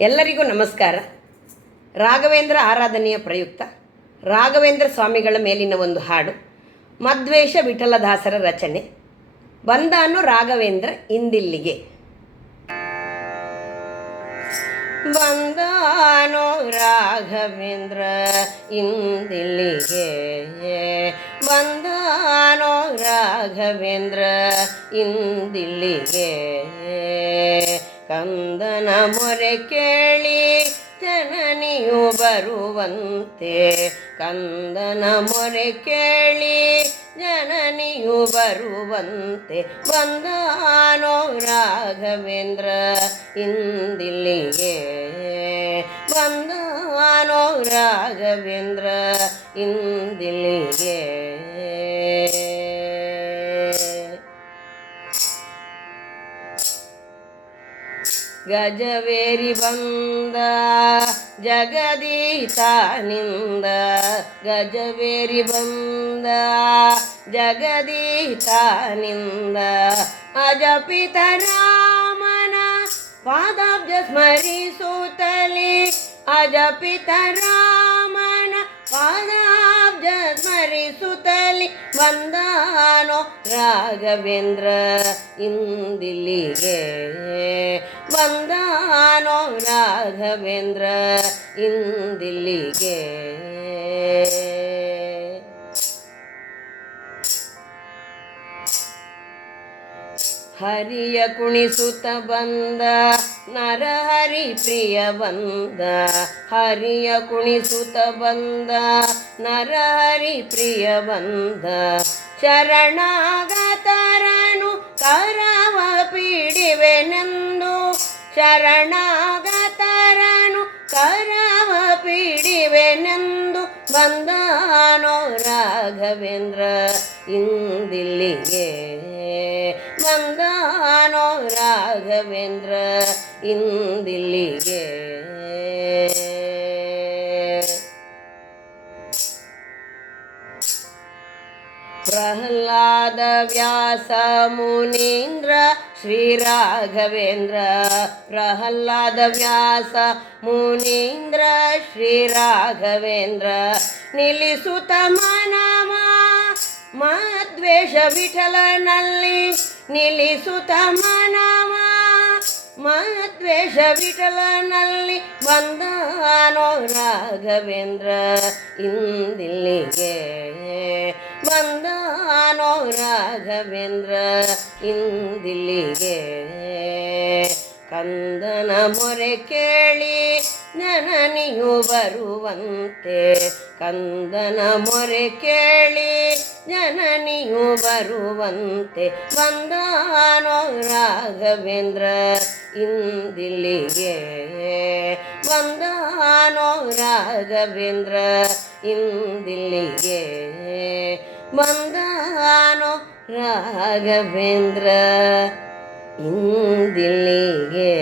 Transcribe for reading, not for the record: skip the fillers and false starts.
ಎಲ್ಲರಿಗೂ ನಮಸ್ಕಾರ. ರಾಘವೇಂದ್ರ ಆರಾಧನೆಯ ಪ್ರಯುಕ್ತ ರಾಘವೇಂದ್ರ ಸ್ವಾಮಿಗಳ ಮೇಲಿನ ಒಂದು ಹಾಡು, ಮಧ್ವೇಷ ವಿಠಲದಾಸರ ರಚನೆ. ಬಂದಾನು ರಾಘವೇಂದ್ರ ಇಂದಿಲ್ಲಿಗೆ. ಬಂದಾನು ರಾಘವೇಂದ್ರ ಇಂದಿಲ್ಲಿಗೆ, ಬಂದಾನು ರಾಘವೇಂದ್ರ ಇಂದಿಲ್ಲಿಗೆ. ಕಂದನ ಮೊರೆ ಕೇಳಿ ಜನನಿಯು ಬರುವಂತೆ, ಕಂದನ ಮೊರೆ ಕೇಳಿ ಜನನಿಯು ಬರುವಂತೆ. ಬಂದಾನೋ ರಾಘವೇಂದ್ರ ಇಂದಿಲ್ಲಿಗೆ, ಬಂದಾನೋ ರಾಘವೇಂದ್ರ ಇಂದಿಲ್ಲಿಗೆ. ಗಜವೇರಿ ಬಂದ ಜಗದೀತಾನಿಂದ, ಗಜವೇರಿ ಬಂದ ಜಗದೀತಾನಿಂದ. ಅಜಪಿತ ರಾಮನ ಪಾದಾಬ್ಜ ಸ್ಮರಿಸುತ್ತಲೇ, ಅಜಪಿತ ರಾಮನ ಪಾದಾಬ್ಜ ಸ್ಮರಿಸುತ್ತಲೇ. ಬಂದಾನೋ ರಾಘವೇಂದ್ರ ಇಂದಿಲ್ಲಿಗೆ, ಬಂದಾನೋ ರಾಘವೇಂದ್ರ ಇಂದಿಲ್ಲಿಗೆ. ಹರಿಯ ಕುಣಿಸುತ್ತ ಬಂದ ನರಹರಿ ಪ್ರಿಯ ಬಂದ, ಹರಿಯ ಕುಣಿಸುತ್ತ ಬಂದ ನರಹರಿ ಪ್ರಿಯ ಬಂದ. ಶರಣಾಗತರನು ಕರವ ಪೀಡಿವೆನೆಂದು, ಶರಣಾಗತರನು ಕರವ ಪೀಡಿವೆನೆಂದು. ಬಂದಾನೋ ರಾಘವೇಂದ್ರ ಇಂದಿಲ್ಲಿಗೆ, ಬಂದಾನೋ ರಾಘವೇಂದ್ರ ಇಂದಿಲ್ಲಿಗೆ. ಪ್ರಹ್ಲಾದ ವ್ಯಾಸ ಮುನೀಂದ್ರ ಶ್ರೀ ರಾಘವೇಂದ್ರ, ಪ್ರಹ್ಲಾದ ವ್ಯಾಸ ಮುನೀಂದ್ರ ಶ್ರೀ ರಾಘವೇಂದ್ರ. ನಿಲ್ಲಿಸುತ್ತ ಮನವ ಮದ್ವೇಷ ವಿಠಲನಲ್ಲಿ, ನಿಲ್ಲಿಸುತ್ತ ಮನವ ಮದ್ವೇಷ ವಿಠಲನಲ್ಲಿ. ಬಂದಾನೋ ರಾಘವೇಂದ್ರ ಇಂದಿಲ್ಲಿಗೆ, ಬಂದಾನೋ ರಾಘವೇಂದ್ರ ಇಂದಿಲ್ಲಿಗೆ. ಕಂದನ ಮೊರೆ ಕೇಳಿ ಜನನಿಯು ಬರುವಂತೆ, ಕಂದನ ಮೊರೆ ಕೇಳಿ ಜನನಿಯು ಬರುವಂತೆ. ಬಂದಾನೋ ರಾಘವೇಂದ್ರ ಇಂದಿಲ್ಲಿಗೆ, ಬಂದಾನೋ ರಾಘವೇಂದ್ರ ಇಂದಿಲ್ಲಿಗೆ. ಬಂದಾನೋ ರಾಘವೇಂದ್ರ ಇಂದಿಲ್ಲಿಗೆ.